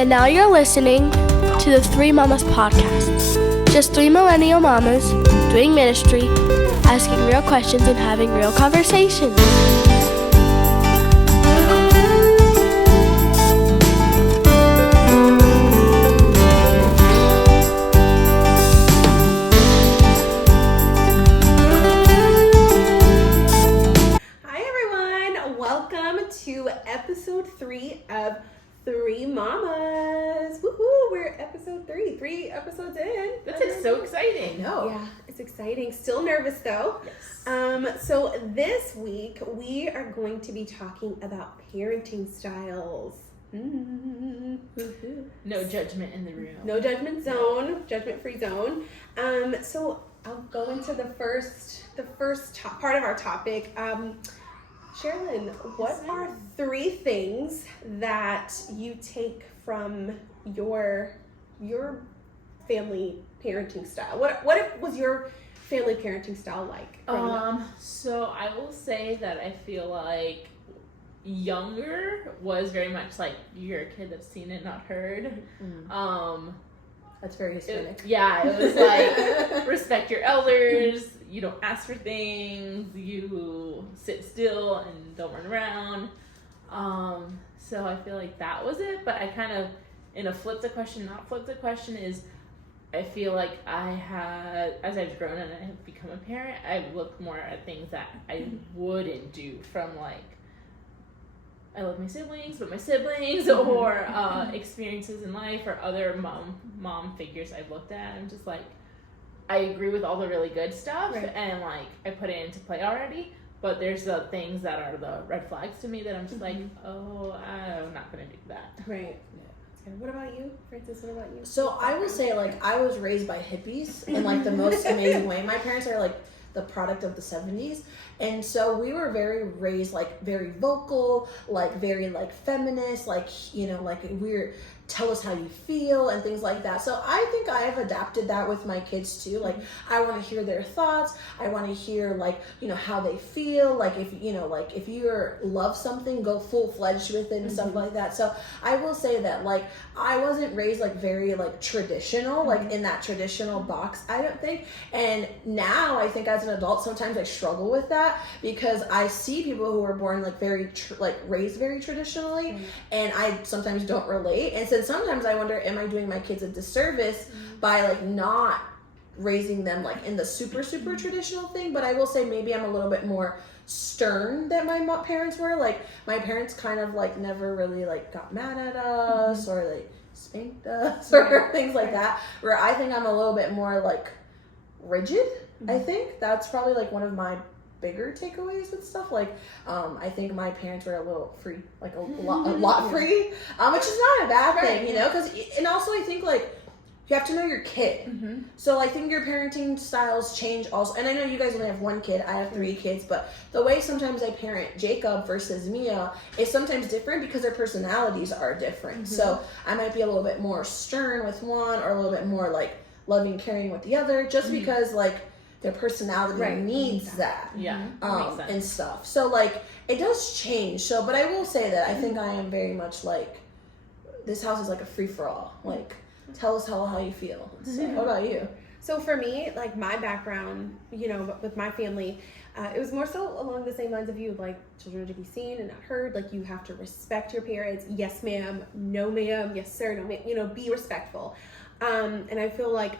And now you're listening to the Three Mamas podcast. Just three millennial mamas doing ministry, asking real questions and having real conversations. To episode 3 of Three Mamas. Woohoo! We're episode 3. 3 episodes in. This is so exciting. No. Yeah, it's exciting. Still nervous though. Yes. So this week we are going to be talking about parenting styles. No judgment in the room. No judgment zone. Judgment-free zone. So I'll go into the first part of our topic. Sherilyn, what are 3 things that you take from your family parenting style? What was your family parenting style like growing up? So I will say that I feel like younger was very much like you're a kid that's seen it, not heard. That's very Hispanic. It was like respect your elders. You don't ask for things. You sit still and don't run around. So I feel like that was it. But I kind of, in a flip the question, not flip the question, is I feel like I had, as I've grown and I have become a parent, I've looked more at things that I wouldn't do, from like, I love my siblings, but my siblings, or experiences in life, or other mom figures I've looked at. I'm just like, I agree with all the really good stuff, right, and like I put it into play already. But there's the things that are the red flags to me that I'm just like, oh, I'm not gonna do that. Right. Yeah. What about you, Francis? What about you? So I would say, like, I was raised by hippies in like the most amazing way. My parents are like the product of the 70s, and so we were raised like very vocal, like very like feminist, like, you know, like we're tell us how you feel and things like that. So I think I have adapted that with my kids too. Like, I want to hear their thoughts. I want to hear, like, you know, how they feel. Like, if, you know, like if you love something, go full-fledged with it and stuff like that. So I will say that, like, I wasn't raised like very like traditional, like in that traditional box, I don't think. And now I think as an adult, sometimes I struggle with that because I see people who are born like raised very traditionally, and I sometimes don't relate. And so sometimes I wonder, am I doing my kids a disservice by like not raising them like in the super traditional thing? But I will say maybe I'm a little bit more stern than my parents were. Like, my parents kind of like never really like got mad at us or like spanked us or things like that, where I think I'm a little bit more like rigid. I think that's probably like one of my bigger takeaways with stuff. Like, I think my parents were a little free, like a lot free, which is not a bad thing, you know, because, and also I think like you have to know your kid. So I think your parenting styles change also. And I know you guys only have 1 kid, I have 3 kids, but the way sometimes I parent Jacob versus Mia is sometimes different because their personalities are different. So I might be a little bit more stern with one, or a little bit more like loving, caring with the other, just because like their personality needs that. And stuff. So like it does change. So, but I will say that I think I am very much like, this house is like a free-for-all. Like, tell us how you feel. What about you? So for me, like my background, you know, with my family, it was more so along the same lines of you, like children are to be seen and not heard. Like, you have to respect your parents. Yes, ma'am. No, ma'am. Yes, sir. No, ma'am. You know, be respectful. And I feel like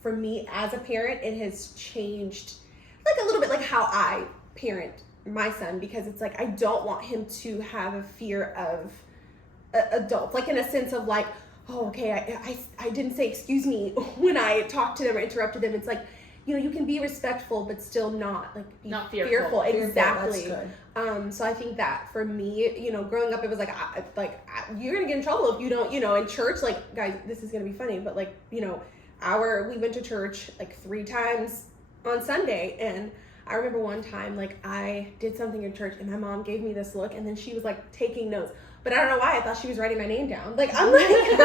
for me as a parent, it has changed like a little bit like how I parent my son, because it's like I don't want him to have a fear of adults, like in a sense of like, oh, okay, I didn't say excuse me when I talked to them or interrupted them. It's like, you know, you can be respectful but still not like be not fearful. Exactly. That's good. So I think that for me, you know, growing up, it was like you're gonna get in trouble if you don't, you know, in church, like, guys, this is gonna be funny, but like, you know, we went to church like 3 times on Sunday, and I remember one time, like, I did something in church and my mom gave me this look, and then she was like taking notes, but I don't know why I thought she was writing my name down. Like, I'm like, I'm in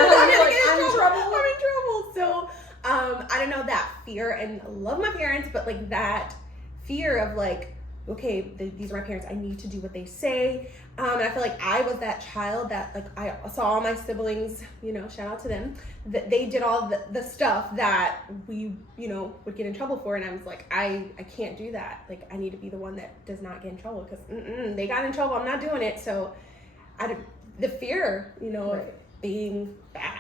trouble. So I don't know, that fear, and I love my parents, but like that fear of like, okay, these are my parents. I need to do what they say. And I feel like I was that child that, like, I saw all my siblings, you know, shout out to them, that they did all the stuff that we, you know, would get in trouble for. And I was like, I can't do that. Like, I need to be the one that does not get in trouble, because they got in trouble. I'm not doing it. So the fear, you know, of being bad.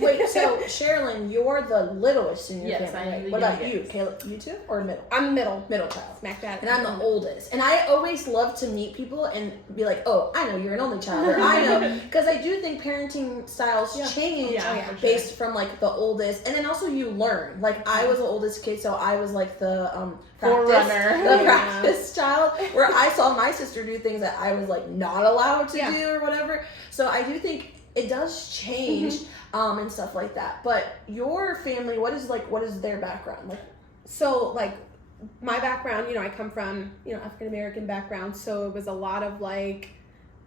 Wait, so Sherilyn, you're the littlest in your Yes, family, I am right? the What about youngest. you, Kayla? You too, or middle? I'm middle. Middle child. Smack dab. And I'm the oldest. And I always love to meet people and be like, oh, I know you're an only child. Or I know. Because I do think parenting styles change for based from like the oldest. And then also you learn. Like I was the oldest kid, so I was like the practice child, where I saw my sister do things that I was like not allowed to do or whatever. So I do think it does change and stuff like that. But your family, what is their background? Like, so like my background, you know, I come from, you know, African American background, so it was a lot of like,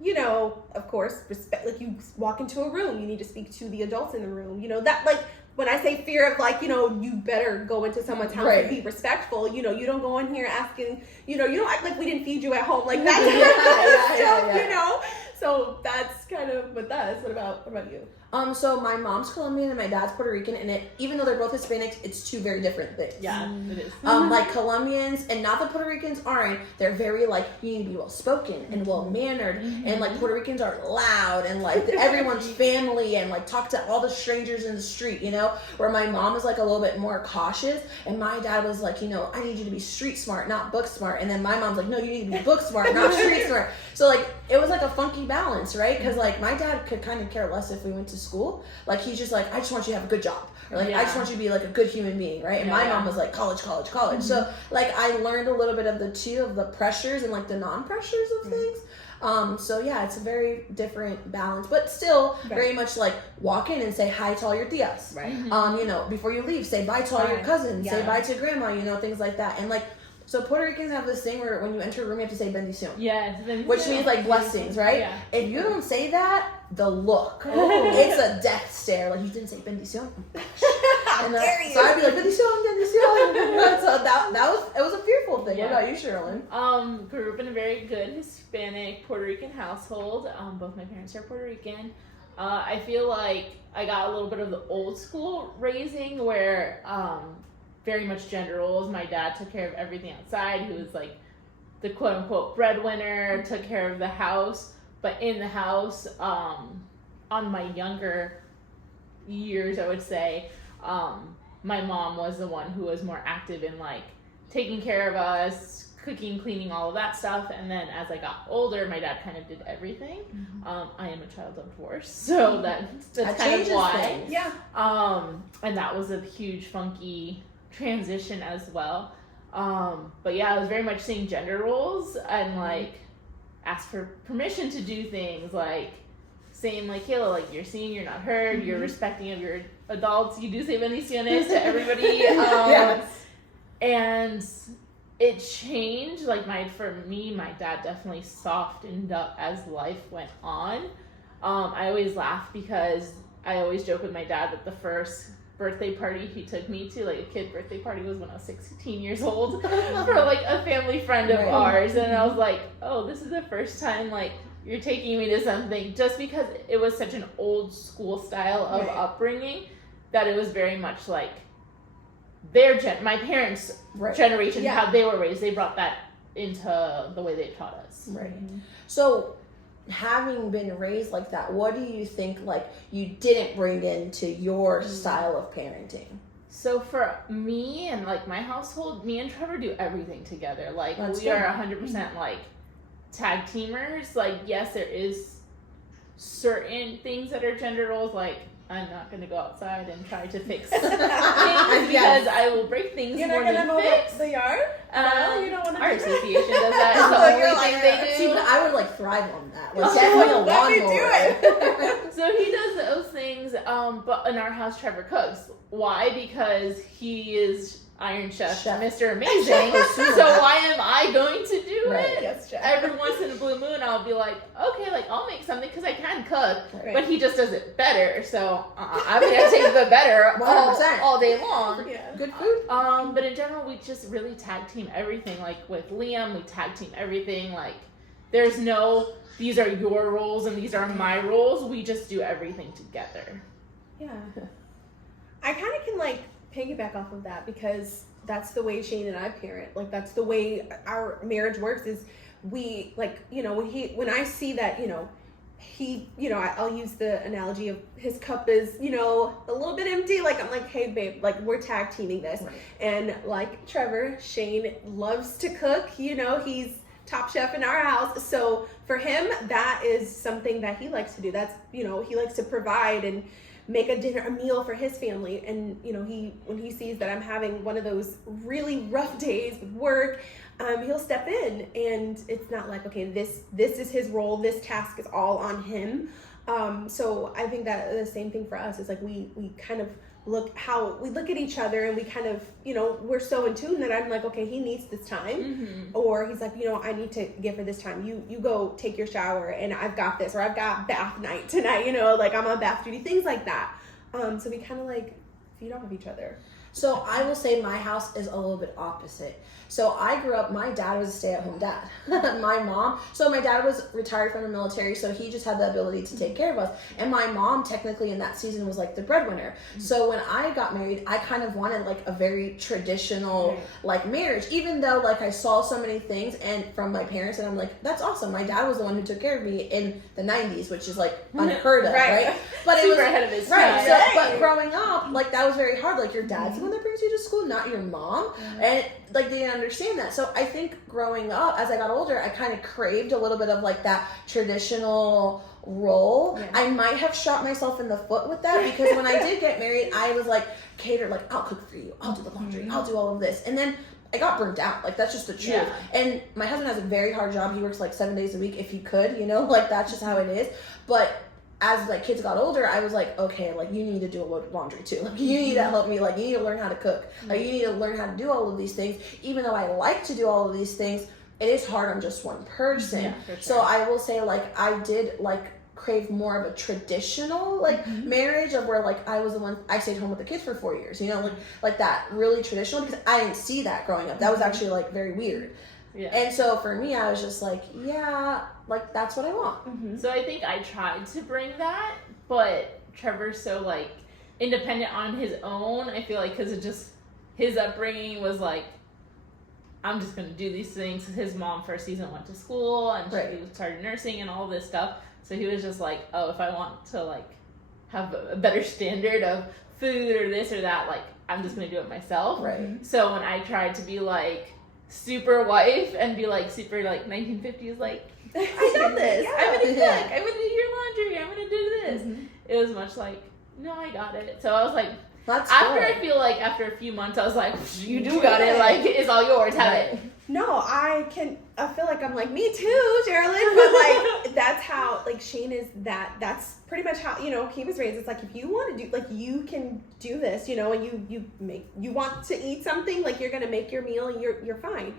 you know, of course, respect. Like you walk into a room, you need to speak to the adults in the room. You know, that, like, when I say fear of, like, you know, you better go into someone's house and be respectful. You know, you don't go in here asking, you know, you don't act like we didn't feed you at home, like that stuff, you know. So that's kind of with us. What about you? So my mom's Colombian and my dad's Puerto Rican, and even though they're both Hispanics, it's two very different things. Yeah, it is. Like Colombians, and not that Puerto Ricans aren't, they're very like, you need to be well spoken and well mannered, and like Puerto Ricans are loud and like everyone's family and like talk to all the strangers in the street, you know, where my mom is like a little bit more cautious, and my dad was like, you know, I need you to be street smart, not book smart, and then my mom's like, no, you need to be book smart, not street smart. So like it was like a funky balance, right? Because like my dad could kind of care less if we went to school. Like he's just like, I just want you to have a good job, or like I just want you to be like a good human being, right? And my mom was like, college. So like I learned a little bit of the two of the pressures and like the non-pressures of things. So yeah, it's a very different balance, but still very much like walk in and say hi to all your tias, Right. You know, before you leave, say bye to all your cousins, say bye to grandma, you know, things like that. And like, so Puerto Ricans have this thing where when you enter a room, you have to say bendición. Yes. Which means like blessings, right? Yeah. If you don't say that, the look, it's a death stare. Like, you didn't say bendición. How dare you? So I'd be like, bendición. So it was a fearful thing. What about you, Sherilyn? Grew up in a very good Hispanic Puerto Rican household. Both my parents are Puerto Rican. I feel like I got a little bit of the old school raising where very much gender roles. My dad took care of everything outside. He was like the quote unquote breadwinner, took care of the house. But in the house, on my younger years, I would say, my mom was the one who was more active in like taking care of us, cooking, cleaning, all of that stuff. And then as I got older, my dad kind of did everything. I am a child of divorce, so that's kind of why. Things. Yeah. And that was a huge funky transition as well. But yeah, I was very much seeing gender roles and like ask for permission to do things, like saying like, Kayla, like you're seen, you're not heard, you're respecting of your adults, you do say bendiciones to everybody. And it changed. Like for me, my dad definitely softened up as life went on. I always laugh because I always joke with my dad that the first birthday party he took me to, like a kid birthday party, was when I was 16 years old for like a family friend of ours, and I was like, oh, this is the first time like you're taking me to something, just because it was such an old school style of upbringing that it was very much like my parents' generation, how they were raised. They brought that into the way they taught us. Right. So having been raised like that, what do you think like you didn't bring into your style of parenting? So for me and like my household, me and Trevor do everything together. Like we are 100% like tag teamers. Like yes, there is certain things that are gender roles, like I'm not going to go outside and try to fix things because I will break things more than fix. The yard? No, you don't want to. Our association does that. It's the only thing they do. See, but I would like thrive on that. Like definitely a lawnmower. So he does those things. But in our house, Trevor cooks. Why? Because he is Iron Chef, Chef. Mr. Amazing. Chef. So why am I going to do Right. it? Yes, Chef. Every once in a blue moon, I'll be like, okay, like I'll make something because I can cook, Right. but he just does it better. So I'm gonna take the better 100%. all day long. Yeah. Good food. But in general, we just really tag team everything. Like with Liam, we tag team everything. Like there's no, these are your roles and these are my roles. We just do everything together. Yeah. I kind of can like piggyback off of that because that's the way Shane and I parent. Like that's the way our marriage works is we like, you know, when I see that, you know, he, you know, I'll use the analogy of his cup is, you know, a little bit empty. Like I'm like, hey babe, like we're tag teaming this. Right. And like Trevor, Shane loves to cook, you know, he's top chef in our house. So for him, that is something that he likes to do. That's, you know, he likes to provide and make a meal for his family. And, you know, when he sees that I'm having one of those really rough days with work, he'll step in, and it's not like, okay, this is his role. This task is all on him. So I think that the same thing for us is like, we kind of look at each other and we kind of, you know, we're so in tune that I'm like, okay, he needs this time. Mm-hmm. Or he's like, you know, I need to give her this time. You go take your shower and I've got this, or I've got bath night tonight, you know, like I'm on bath duty, things like that. So we kind of like feed off of each other. So I will say my house is a little bit opposite. So I grew up, my dad was a stay-at-home dad. My dad was retired from the military, so he just had the ability to take care of us. And my mom technically in that season was like the breadwinner. So when I got married, I kind of wanted like a very traditional like marriage, even though like I saw so many things and from my parents, and I'm like, that's awesome. My dad was the one who took care of me in the 90s, which is like unheard of, right? But Super ahead of his right. time. So, but growing up, like that was very hard. Like your dad's the one that brings you to school, not your mom, and like they didn't understand that. So I think growing up, as I got older, I kind of craved a little bit of like that traditional role. Yeah. I might have shot myself in the foot with that because when I did get married, I was like catered, like I'll cook for you, I'll do the laundry, I'll do all of this, and then I got burnt out. Like that's just the truth. Yeah. And my husband has a very hard job. He works like 7 days a week if he could, you know, like that's just how it is. But as like kids got older, I was like, okay, like you need to do a load of laundry too. Like you need to help me. Like you need to learn how to cook. Like you need to learn how to do all of these things. Even though I like to do all of these things, it is hard on just one person. Yeah, for sure. So I will say like I did like crave more of a traditional like marriage of where like I was the one, I stayed home with the kids for 4 years, you know, like that really traditional, because I didn't see that growing up. That was actually like very weird. Yeah. And so for me, I was just like, yeah, like that's what I want. So I think I tried to bring that, but Trevor's so like independent on his own. I feel like because it just, his upbringing was like, I'm just going to do these things. His mom first season went to school and she started nursing and all this stuff. So he was just like, oh, if I want to like have a better standard of food or this or that, like I'm just going to do it myself. Right. So when I tried to be like super wife and be like super like 1950s, like I got this. Yeah. I'm gonna cook. Yeah. I'm gonna do your laundry. I'm gonna do this. It was much like, no, I got it. So I was like, That's after good. I feel like after a few months, I was like, you do got it. Like it's all yours. Have it. No, I feel like I'm like, me too, Geraldine, but like, that's how, like, Shane is that's pretty much how, you know, he was raised. It's like, if you want to do, like, you can do this, you know, and you want to eat something, like, you're going to make your meal and you're fine.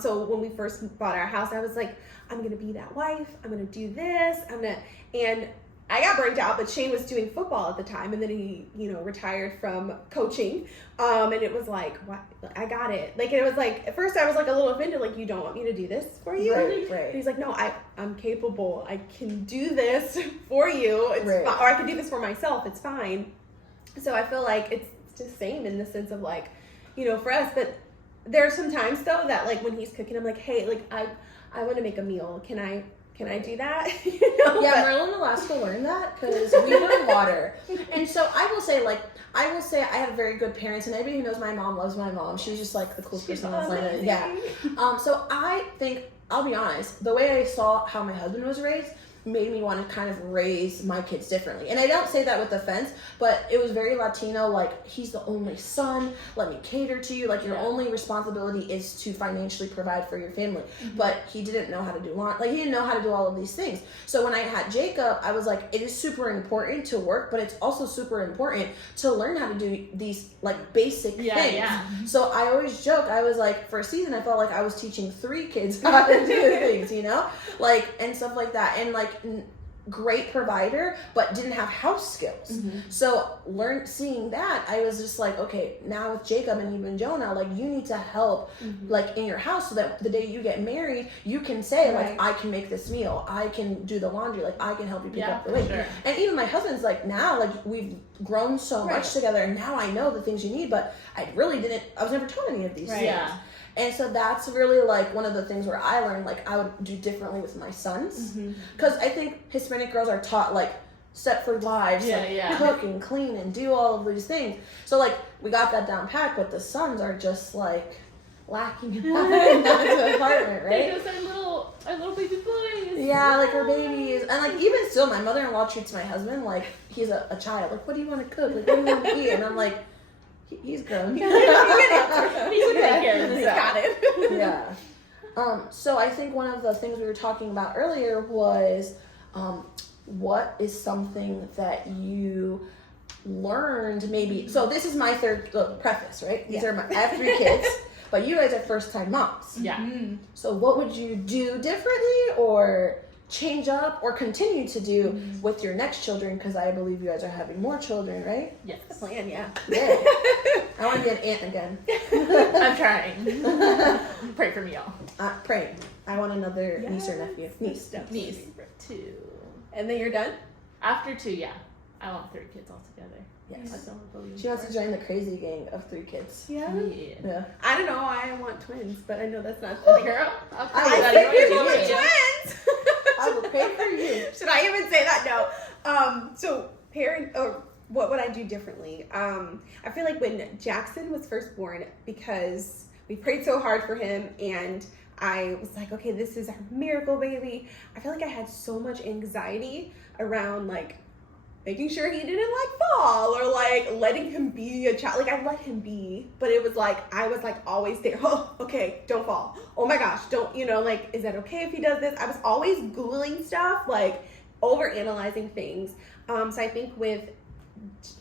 So when we first bought our house, I was like, I'm going to be that wife. I'm going to do this. And I got burnt out, but Shane was doing football at the time, and then he, you know, retired from coaching. And it was like, what? I got it. Like, it was like, at first I was like a little offended, like, you don't want me to do this for you? Right. And he's like, no, I'm capable. I can do this for you. It's Right. or I can do this for myself. It's fine. So I feel like it's the same in the sense of like, you know, for us, but there are some times though that like when he's cooking, I'm like, hey, like I want to make a meal. Can I do that? You know? Yeah, But- Merlin, Alaska learned that because we burn water. And so I will say I have very good parents, and anybody who knows my mom loves my mom. She's just like the coolest person on the planet. Yeah. So I think, I'll be honest, the way I saw how my husband was raised, made me want to kind of raise my kids differently. And I don't say that with offense, but it was very Latino, like, he's the only son, let me cater to you, like, your only responsibility is to financially provide for your family. But he didn't know how to do he didn't know how to do all of these things. So when I had Jacob, I was like, it is super important to work, but it's also super important to learn how to do these, like, basic things. Yeah. So I always joke, I was like, for a season, I felt like I was teaching 3 kids how to do things, you know? Like, and stuff like that. And, like, great provider, but didn't have house skills. So seeing that, I was just like, okay, now with Jacob and even Jonah, like, you need to help like in your house so that the day you get married, you can say like, I can make this meal, I can do the laundry, like, I can help you pick up the weight. Sure. And even my husband's like, now, like, we've grown so much together, and now I know the things you need, but I was never taught any of these things. Yeah. And so that's really, like, one of the things where I learned, like, I would do differently with my sons. Because I think Hispanic girls are taught, like, Stepford wives, cook and clean and do all of these things. So, like, we got that down pat, but the sons are just, like, lacking in that apartment, right? They just our little baby boys. Yeah, like, our babies. And, like, even still, my mother-in-law treats my husband like he's a child. Like, what do you want to cook? Like, what do you want to eat? And I'm like, he's grown. He can take care of He's himself. got it. Yeah. So I think one of the things we were talking about earlier was what is something that you learned maybe. So this is my third preface, right? These are I have 3 kids, but you guys are first-time moms. Yeah. So what would you do differently or change up or continue to do with your next children? Because I believe you guys are having more children, right? Yes. The plan, yeah. Yeah. I want to be an aunt again. I'm trying. Pray for me, y'all. Praying. I want another niece or nephew. Niece. Niece. 2. And then you're done? After 2, yeah. I want 3 kids altogether. Yes. That's what I'm believing She wants for. to join the crazy gang of 3 kids. Yeah. Yeah. I don't know. I want twins, but I know that's not Oh, the girl. I'll I pray like that it. you want want to do it. twins. I will pray for you. Should I even say that? No. So what would I do differently? I feel like when Jackson was first born, because we prayed so hard for him, and I was like, okay, this is our miracle baby. I feel like I had so much anxiety around, like, making sure he didn't, like, fall, or, like, letting him be a child. Like, I let him be, but it was like, I was, like, always there. Oh, okay, don't fall. Oh my gosh, don't, like, is that okay if he does this? I was always Googling stuff, like, over-analyzing things. So I think with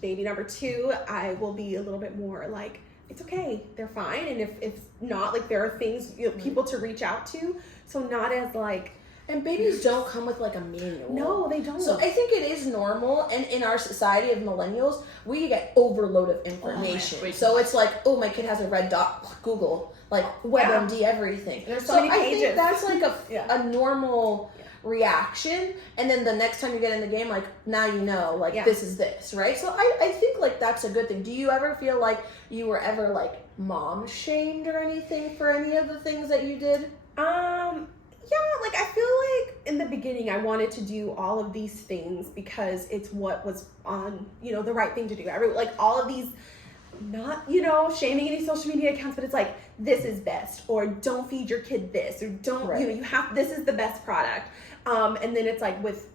baby number 2, I will be a little bit more, like, it's okay, they're fine. And if not, like, there are things, people to reach out to. So not as, like, And babies don't come with, like, a manual. no, they don't. So I think it is normal, and in our society of millennials, we get overload of information. Oh, so it's like, oh, my kid has a red dot, Google, like, WebMD, everything. There's so so many I pages. think that's like Yeah. a normal reaction, and then the next time you get in the game, like, now you know, like, Yeah. this is this, right? So I think, like, that's a good thing. Do you ever feel like you were ever, like, mom shamed or anything for any of the things that you did? Yeah, like, I feel like in the beginning I wanted to do all of these things because it's what was on, the right thing to do. Like, all of these, not, shaming any social media accounts, but it's like, this is best, or don't feed your kid this, or don't, Right. this is the best product. And then it's like with,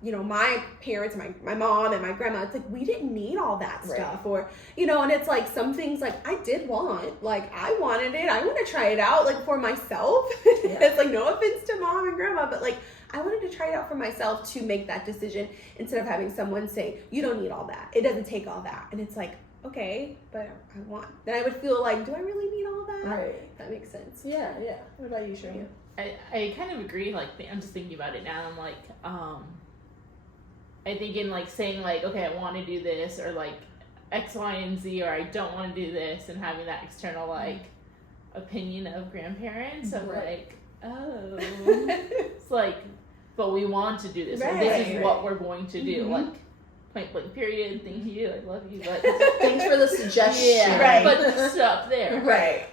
my parents, my mom and my grandma, it's like, we didn't need all that Right. stuff, or, and it's like some things, like, I did want, like, I wanted it, I want to try it out, like, for myself. It's like, no offense to mom and grandma, but, like, I wanted to try it out for myself to make that decision instead of having someone say, you don't need all that, it doesn't take all that. And it's like, okay, but I want, then I would feel like, do I really need all that? Right. That makes sense. Yeah. What about you, Shirley? I kind of agree. Like, I'm just thinking about it now. I'm like, I think in, like, saying, like, okay, I want to do this, or, like, X, Y, and Z, or I don't want to do this, and having that external, like, opinion of grandparents of, Right. like, oh, it's like, but we want to do this, or this is Right. what we're going to do, Mhm. like, point blank period, thank you, I love you, but Thanks for the suggestion. yeah, Right. but stop there. Right.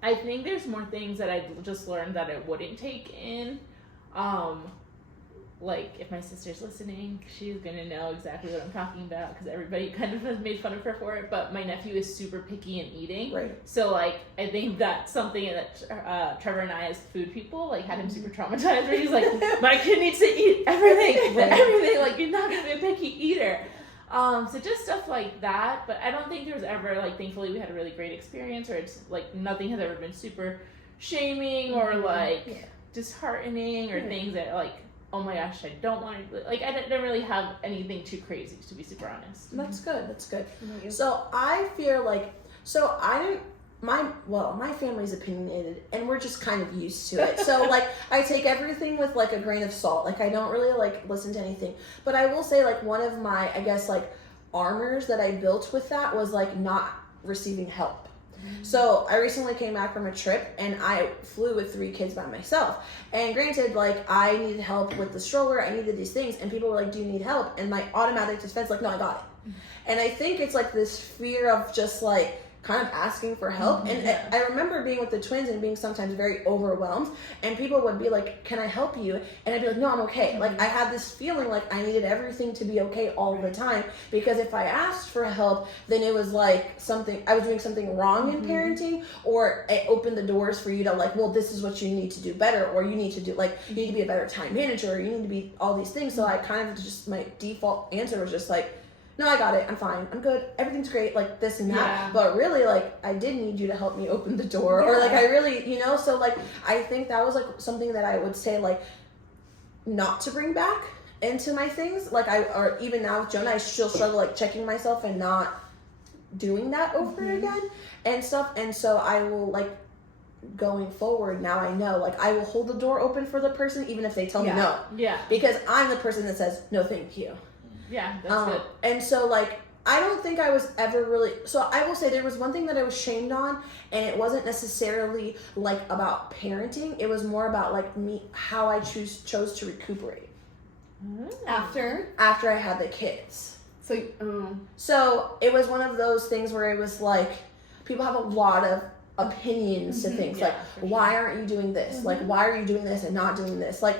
I think there's more things that I just learned that I wouldn't take in. like, if my sister's listening, she's gonna know exactly what I'm talking about, because everybody kind of has made fun of her for it, but my nephew is super picky in eating. Right. So, like, I think that's something that Trevor and I, as food people, like, had him super traumatized, where he's like, my kid needs to eat everything, like, you're not gonna be a picky eater. So just stuff like that, but I don't think there was ever, like, thankfully we had a really great experience, or it's, like, nothing has ever been super shaming, or, like, disheartening, or things that, like, oh my gosh, I don't want to, like, I didn't really have anything too crazy, to be super honest. That's good. So I feel like, my family's opinionated, and we're just kind of used to it. So, like, I take everything with, like, a grain of salt. Like, I don't really, like, listen to anything. But I will say, like, one of my, I guess, like, armors that I built with that was, like, not receiving help. So I recently came back from a trip, and I flew with 3 kids by myself. And granted, like, I needed help with the stroller, I needed these things, and people were like, do you need help? And my automatic defense, like, no, I got it. And I think it's like this fear of just, like, kind of asking for help. And I remember being with the twins and being sometimes very overwhelmed, and people would be like, can I help you? And I'd be like, no, I'm okay. Like, I had this feeling like I needed everything to be okay all the time, because if I asked for help, then it was like I was doing something wrong in parenting, or it opened the doors for you to, like, well, this is what you need to do better, or you need to do, like, you need to be a better time manager, or you need to be all these things. So I kind of just, my default answer was just like, no, I got it. I'm fine. I'm good. Everything's great. Like, this and that. Yeah. But really, like, I did need you to help me open the door. Or, like, I really, you know? So, like, I think that was, like, something that I would say, like, not to bring back into my things. Like, or even now with Jonah, I still struggle, like, checking myself and not doing that over again and stuff. And so I will, like, going forward, now I know, like, I will hold the door open for the person even if they tell me no. Yeah. Because I'm the person that says, no, thank you. Yeah, that's good. And so, like, I don't think I was ever really, so I will say there was one thing that I was shamed on, and it wasn't necessarily, like, about parenting. It was more about, like, me, how I chose to recuperate. After I had the kids. So it was one of those things where it was like, people have a lot of opinions to things, like, why aren't you doing this? Like, why are you doing this and not doing this? Like,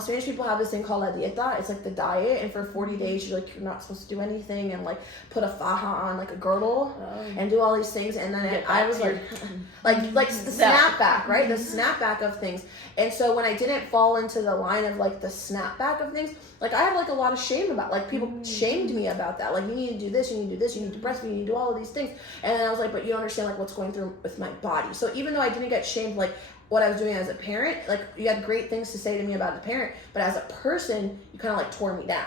Spanish people have this thing called la dieta. It's like the diet, and for 40 days you're not supposed to do anything, and, like, put a faja on, like, a girdle, and do all these things. And then I was like the snapback, right? The snapback of things. And so when I didn't fall into the line of, like, the snapback of things, like, I had, like, a lot of shame about, like, people shamed me about that. Like, you need to do this, you need to do this, you need to breastfeed, you need to do all of these things. And then I was like, but you don't understand, like, what's going through with my body. So even though I didn't get shamed, like, what I was doing as a parent, like, you had great things to say to me about a parent, but as a person, you kind of, like, tore me down.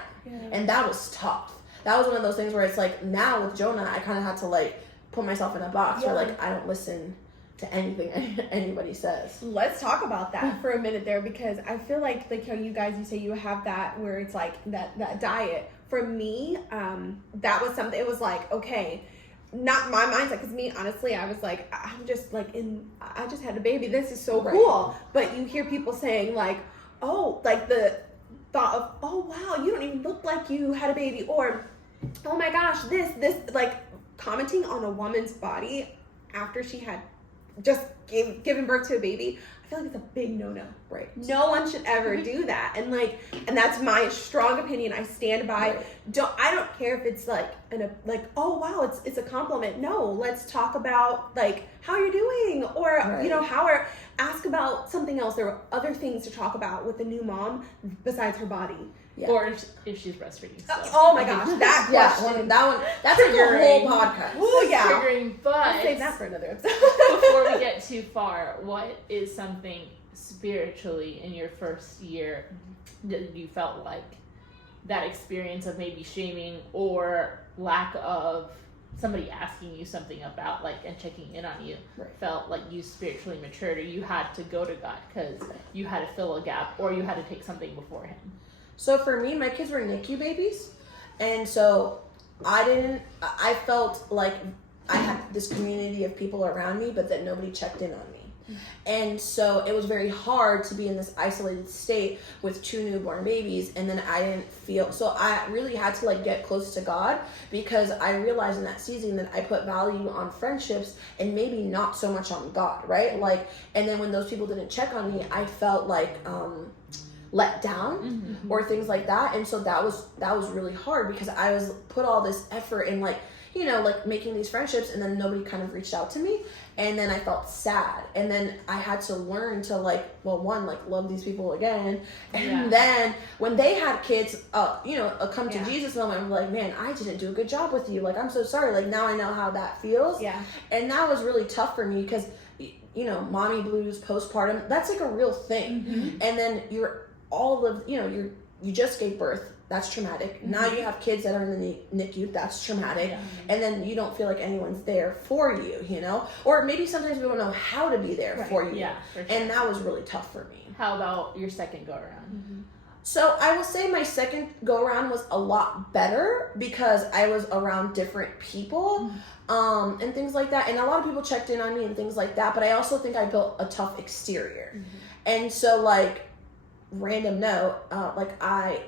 And that was tough. That was one of those things where it's like, now with Jonah, I kind of had to, like, put myself in a box where, like, I don't listen to anything anybody says. Let's talk about that for a minute there, because I feel like how you say you have that where it's like that diet. For me, that was something, it was like, okay, not my mindset, because me, honestly, I was like, I'm just like, I just had a baby, this is so cool. But you hear people saying, like, oh, like the thought of, oh wow, you don't even look like you had a baby, or oh my gosh, this, like, commenting on a woman's body after she had just given birth to a baby, I feel like it's a big no-no. Right. No one should ever do that. And, like, and that's my strong opinion. I stand by. I don't care if it's like oh wow, it's a compliment. No, let's talk about, like, how you're doing, or you know, ask about something else. There are other things to talk about with a new mom besides her body. Or if she's breastfeeding. So. Oh my gosh, that question. That's like a whole podcast. Oh yeah. Triggering, but I'll save that for another episode. Before we get too far, what is something spiritually in your first year that you felt like that experience of maybe shaming or lack of somebody asking you something about, like, and checking in on you, felt like you spiritually matured, or you had to go to God because you had to fill a gap, or you had to take something before Him? So for me, my kids were NICU babies, and so I felt like I had this community of people around me, but that nobody checked in on me. And so it was very hard to be in this isolated state with 2 newborn babies, and then I didn't feel, so I really had to, like, get close to God, because I realized in that season that I put value on friendships and maybe not so much on God, right? Like, and then when those people didn't check on me, I felt like let down or things like that. And so that was really hard because I was put all this effort in like, you know, like making these friendships, and then nobody kind of reached out to me, and then I felt sad, and then I had to learn to like, well, one, like love these people again, and then when they had kids, you know, a come to Jesus moment, I'm like, man, I didn't do a good job with you, like I'm so sorry, like now I know how that feels, and that was really tough for me because, you know, mommy blues, postpartum, that's like a real thing, and then you're all of, you know, you just gave birth. That's traumatic. Now you have kids that are in the NICU. That's traumatic. And then you don't feel like anyone's there for you, you know? Or maybe sometimes we don't know how to be there for you. Yeah, for sure. And that was really tough for me. How about your second go around? So I will say my second go around was a lot better because I was around different people and things like that. And a lot of people checked in on me and things like that. But I also think I built a tough exterior. And so like, random note,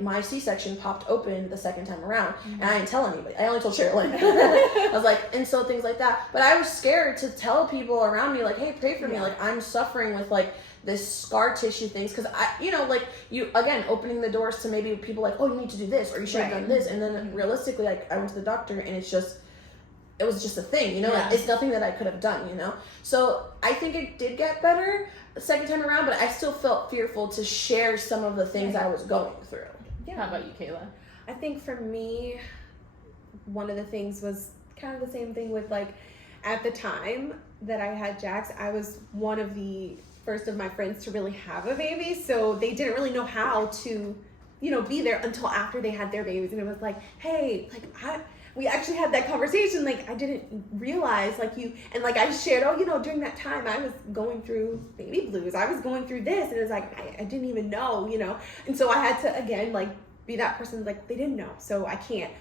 my C-section popped open the second time around, and I didn't tell anybody. I only told Sherilyn. I was like, and so things like that. But I was scared to tell people around me, like, hey, pray for me. Like, I'm suffering with like this scar tissue things, because I, you know, like you again opening the doors to maybe people like, oh, you need to do this, or you should have done this, and then realistically, like I went to the doctor, and it was just a thing, you know, like, it's nothing that I could have done, you know. So I think it did get better the second time around, but I still felt fearful to share some of the things I was going through. How about you, Kayla? I think for me, one of the things was kind of the same thing with like, at the time that I had Jax, I was one of the first of my friends to really have a baby, so they didn't really know how to, you know, be there until after they had their babies, and it was like, hey, like we actually had that conversation, like I didn't realize, like you, and like I shared, oh, you know, during that time I was going through baby blues, I was going through this, and it was like, I didn't even know, you know, and so I had to, again, like be that person, like they didn't know, so I can't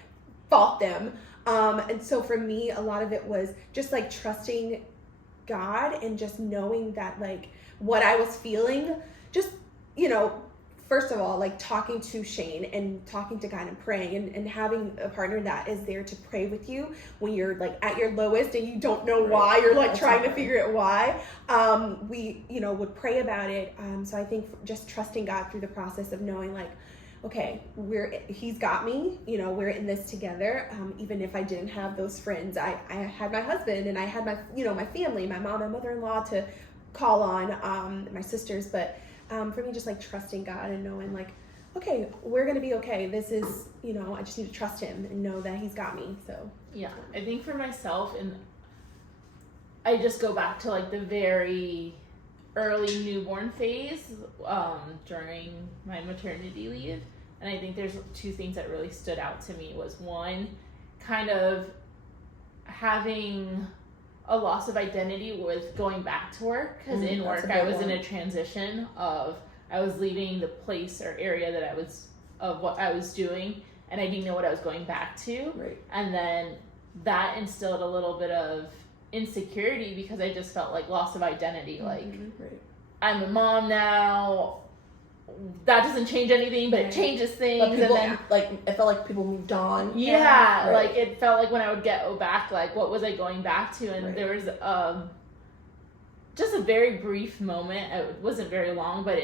fault them, and so for me, a lot of it was just like trusting God and just knowing that like what I was feeling, just, you know, first of all, like talking to Shane and talking to God and praying and having a partner that is there to pray with you when you're like at your lowest and you don't know why, you're like trying to figure it why. We, you know, would pray about it. So I think just trusting God through the process of knowing like, okay, he's got me, you know, we're in this together. Even if I didn't have those friends, I had my husband and I had my, you know, my family, my mom, my mother-in-law to call on, my sisters, but for me, just like trusting God and knowing like, okay, we're going to be okay. This is, you know, I just need to trust him and know that he's got me. So, yeah, I think for myself, and I just go back to like the very early newborn phase during my maternity leave. And I think there's two things that really stood out to me was one, kind of having a loss of identity with going back to work, because in work I was in a transition of I was leaving the place or area that I was of what I was doing, and I didn't know what I was going back to, and then that instilled a little bit of insecurity because I just felt like loss of identity, like I'm a mom now, that doesn't change anything, but it changes things. But people, and then like, it felt like people moved on. Yeah, like it felt like when I would go back, like what was I going back to? And there was just a very brief moment. It wasn't very long, but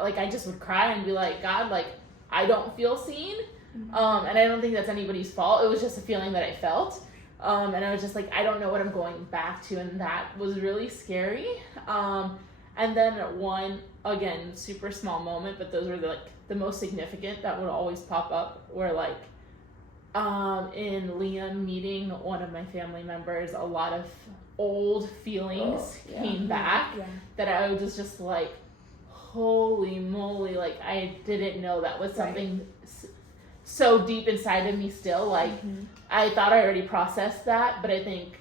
like I just would cry and be like, God, like I don't feel seen, and I don't think that's anybody's fault. It was just a feeling that I felt, and I was just like, I don't know what I'm going back to, and that was really scary. And then one, again, super small moment, but those were the most significant that would always pop up, where like in Liam meeting one of my family members, a lot of old feelings came back that I was just like, holy moly, like I didn't know that was something so deep inside of me still. Like I thought I already processed that, but I think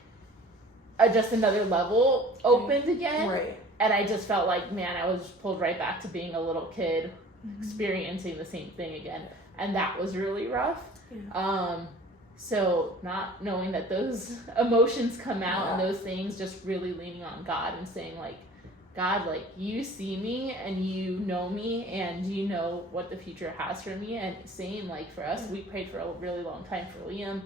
just another level opened again. And I just felt like, man, I was pulled right back to being a little kid, experiencing the same thing again. And that was really rough. So not knowing that those emotions come out and those things, just really leaning on God and saying like, God, like you see me and you know me and you know what the future has for me. And same, like for us, we prayed for a really long time for Liam.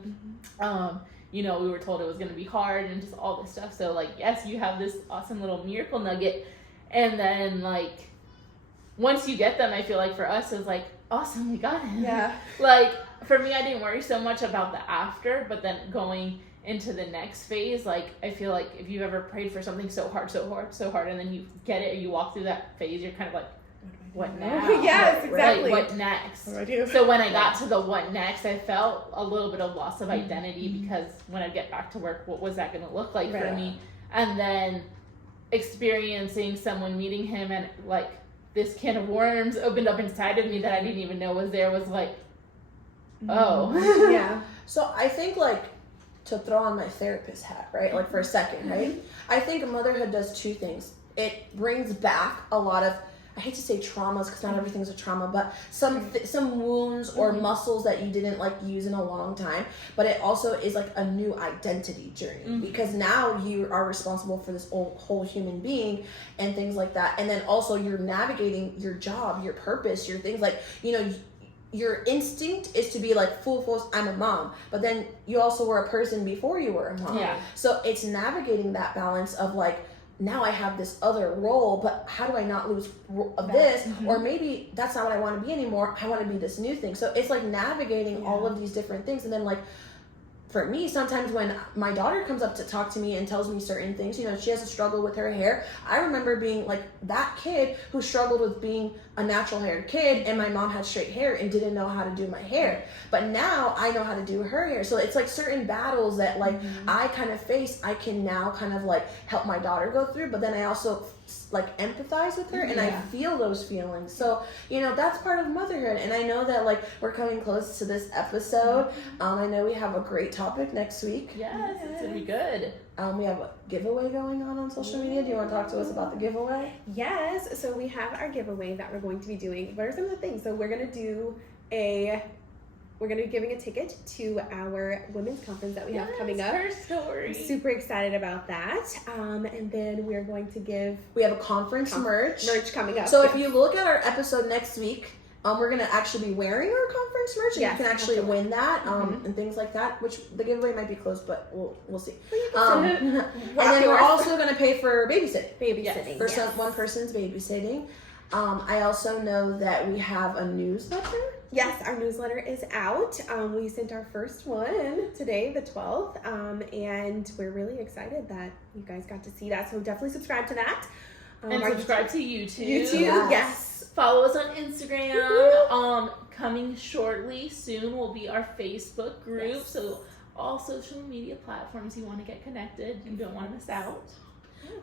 You know, we were told it was going to be hard and just all this stuff. So, like, yes, you have this awesome little miracle nugget. And then, like, once you get them, I feel like for us it was like, awesome, we got him. Yeah. Like, for me, I didn't worry so much about the after, but then going into the next phase, like, I feel like if you've ever prayed for something so hard, and then you get it, or you walk through that phase, you're kind of like, what now? Yes, exactly. Like, what next? What do I do? So when I got to the what next, I felt a little bit of loss of identity because when I get back to work, what was that going to look like for me? And then experiencing someone, meeting him, and like this can of worms opened up inside of me that I didn't even know was there, was like, oh. Yeah. So I think, like, to throw on my therapist hat, right? Like, for a second, right? I think motherhood does two things. It brings back a lot of, I hate to say traumas because not everything's a trauma, but some wounds or muscles that you didn't like use in a long time. But it also is like a new identity journey because now you are responsible for this whole human being and things like that. And then also you're navigating your job, your purpose, your things like, you know, your instinct is to be like full force, I'm a mom, but then you also were a person before you were a mom. Yeah. So it's navigating that balance of like, now I have this other role, but how do I not lose of this? Or maybe that's not what I want to be anymore. I want to be this new thing. So it's like navigating all of these different things. And then like, for me, sometimes when my daughter comes up to talk to me and tells me certain things, you know, she has a struggle with her hair. I remember being like that kid who struggled with being a natural haired kid, and my mom had straight hair and didn't know how to do my hair. But now I know how to do her hair. So it's like certain battles that like I kind of face, I can now kind of like help my daughter go through, but then I also like empathize with her and I feel those feelings. So, you know, that's part of motherhood. And I know that like we're coming close to this episode. I know we have a great topic next week. Yes, it's gonna be good. We have a giveaway going on social media. Do you want to talk to us about the giveaway? Yes. So we have our giveaway that we're going to be doing. What are some of the things? So we're going to be giving a ticket to our women's conference that we have coming up. Her story. I'm super excited about that. And then we're going to give We have a conference merch coming up. So if you look at our episode next week, we're going to actually be wearing our conference merch, and Yes, you can you actually have to win that and things like that, which the giveaway might be closed, but we'll see. Rock And then we're yours. also going to pay for babysitting. babysitting. For one person's babysitting. I also know that we have a newsletter. Yes, our newsletter is out. We sent our first one today, the 12th, and we're really excited that you guys got to see that. So definitely subscribe to that. And subscribe to YouTube. YouTube, yes. Follow us on Instagram. Coming shortly, soon will be our Facebook group. Yes. So all social media platforms you want to get connected. You don't want to miss out.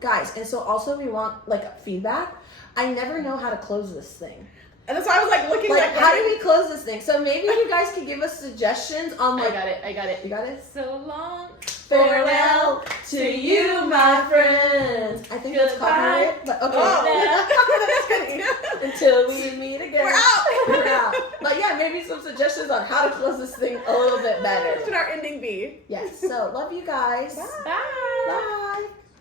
Guys, and so also we want like feedback. I never know how to close this thing. And that's why I was like looking Like, how do we close this thing? So maybe you guys can give us suggestions on like. I got it. You got it? So long. Farewell to you, my friends. I think it's copyrighted, but okay. Until we meet again. We're out. But yeah, maybe some suggestions on how to close this thing a little bit What better. should our ending be? Yes. So love you guys. Bye. Bye.